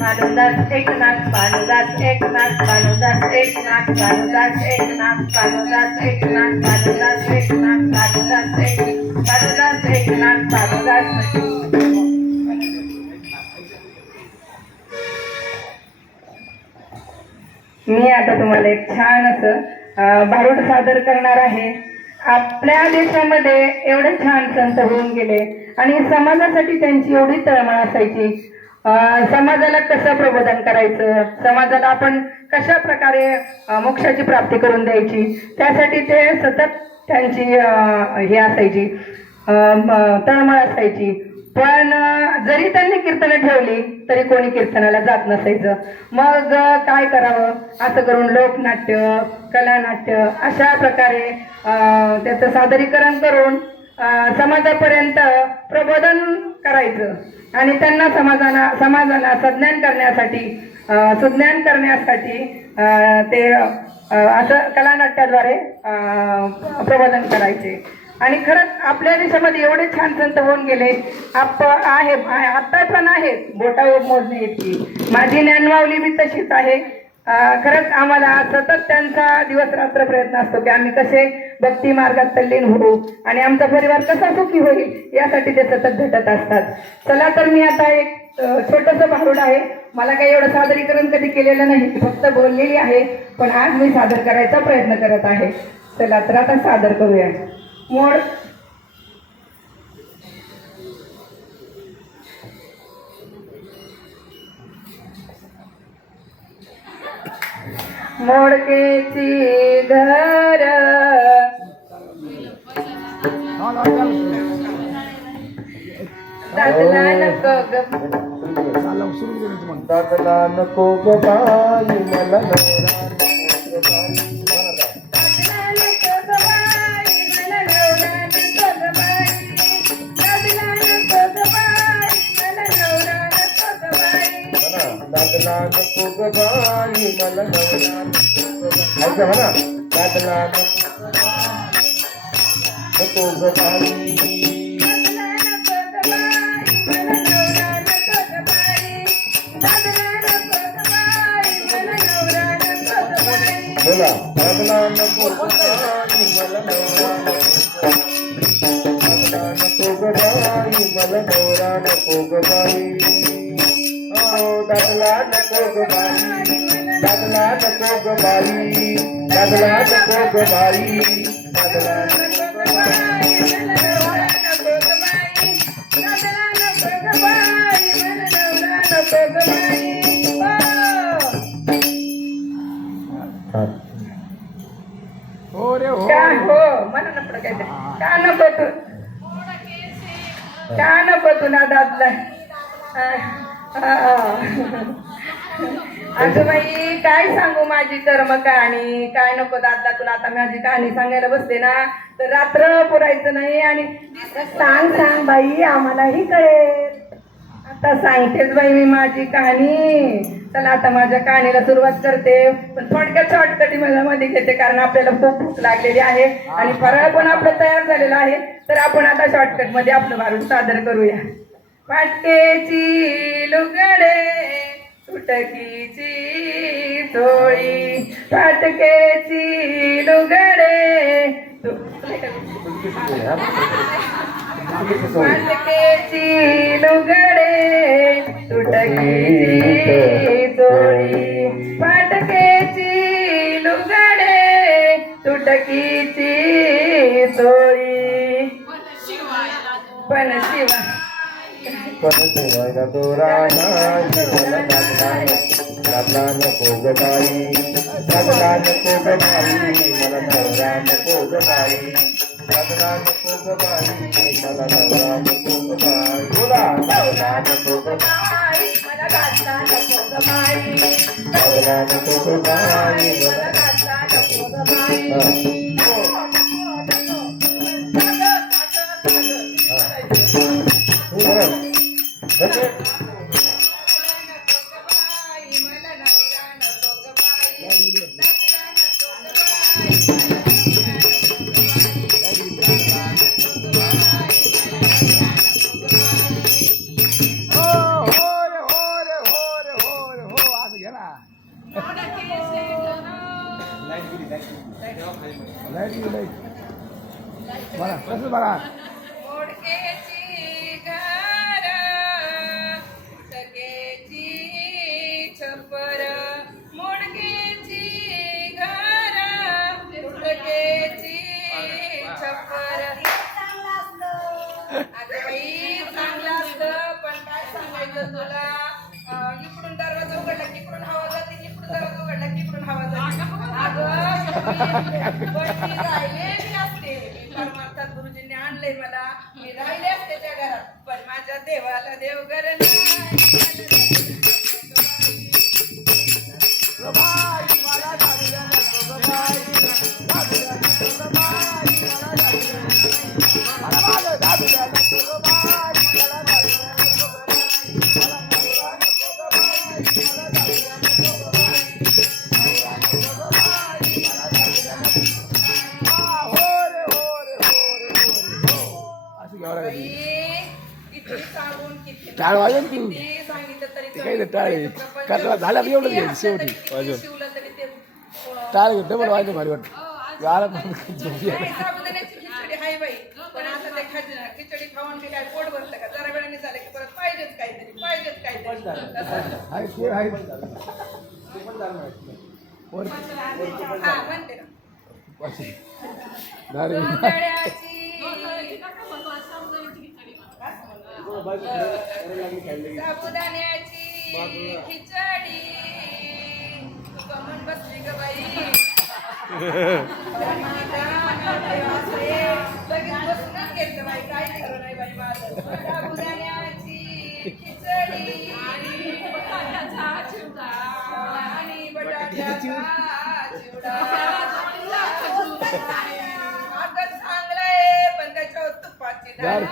भानुदास एकनाथ भानुदास एकनाथ भानुदास एकनाथ भानुदास एकनाथ भानुदास एकनाथ भानुदास एकनाथ भानुदास एक भानुदास एकनाथ भानुदास मी आता तुम्हाला एक छान असं अं, भारूड सादर करणार आहे. आपल्या देशामध्ये एवढे छान संत होऊन गेले आणि समाजासाठी त्यांची एवढी तळमळ असायची. समाजाला कसं प्रबोधन करायचं? समाजाला आपण कशा प्रकारे मोक्षाची प्राप्ती करून द्यायची? त्यासाठी ते सतत त्यांची हे असायची तळमळ असायची. पण जरी त्यांनी कीर्तनं ठेवली तरी कोणी कीर्तनाला जात नसायचं. मग काय करावं? असं करून लोकनाट्य कलानाट्य अशा प्रकारे त्याचं सादरीकरण करून समाजापर्यंत प्रबोधन करायचं. आणि त्यांना समाजाला समाजाला सज्ञान करण्यासाठी सुज्ञान करण्यासाठी ते असं कलानाट्याद्वारे प्रबोधन करायचे. आणि खरंच आपल्या देशामध्ये एवढे छान संत होऊन गेले. आप आहे आत्ता पण आहेत. बोटावर मोजणे इतकी. माझी ज्ञानवावली बी तशीच आहे. खरंच आम्हाला सतत त्यांचा दिवस रात्र प्रयत्न असतो की आम्ही कसे भक्ती मार्गात तल्लीन होऊ आणि आमचा परिवार कसा सुखी होईल यासाठी ते सतत झटत असतात. चला तर मी आता एक छोटस भारूड आहे. मला काही एवढं सादरीकरण कधी केलेलं नाही फक्त बोललेली आहे पण आज मी सादर करायचा प्रयत्न करत आहे. चला तर आता सादर करूया. मोड मोडकेची धर. दादला नको ग. दादला नको ग बाई मला नवरा म्हणा, दादला नको ग बाई मला नवरा नको ग बाई. ऐका म्हणा दादला नको नको ग बाई बोला दादला नको ग बाई मला नवरा नको ग बाई. दादला नको हो. दादला नको ग दादला नको दादला नको ग हो मला नको काय हो? का नको तू. का नको तू ना दादला आजोबाई काय सांगू माझी कर्म कहाणी? काय नको दादला तुला आता माझी कहाणी सांगायला बसते ना तर रात्र पुरायचं नाही आणि सांग सांग बाई आम्हालाही कळेल. आता सांगतेच बाई मी माझी कहाणी. चला आता माझ्या कहाणीला सुरुवात करते. पण थोडक्यात शॉर्टकटी मला मध्ये घेते कारण आपल्याला खूप भूक लागलेली आहे आणि फराळ पण आपलं तयार झालेलं आहे. तर आपण आता शॉर्टकटमध्ये आपलं मारून सादर करूया. फाटकेची लुगडे तुटकीची चोळी फाटकेची लुगडे. फाटकेची लुगडे तुटकीची चोळी फाटकेची लुगडे तुटकीची चोळी. पण शिवा पण शिवायला नको नको मला नवरा नको नको मला नवरा नको बोला नको मला गाता नको नको मला गाता नको नको. लाइट गेली, चांगलं असतं पण काय सांगायचं तुला? इकडून दरवाजा उघडला हवा जाते दरवाजा उघडला हवा जाते. अगं मी असते परमार्थात गुरुजींनी आणलंय मला. मी राहिले असते त्या घरात पण माझ्या देवाला देवघर टाळ वाजन सांगितलं तरी ते काही नाही, टाळ आहे. कटला झाला की एवढंच घ्यायचं, शेवटी. शिवलं तरी ते टाळ डबल व्हायचं भारी वाटतं आला पण झोप येत. नाही, साबुदाण्याची खिचडी हाय बाई पण आता ते खाज- खिचडी खाऊन बी काय पोट भरतं का जरा वेळाने झालं की परत पाहिजेच काहीतरी पाहिजेच काहीतरी तसं. आहे ते आहे वर हा म्हणते ना पाचशे. दारू. साबुदाण्याची खिचडी. बसली ग बाई. बसूनच घेतलं बाई. काय खरं नाही बाई माझं. साबुदाण्याची खिचडी. आणि बटाट्याचा चिवडा. अगं चांगलं आहे पण त्याच्यावर तुपाची डाळ.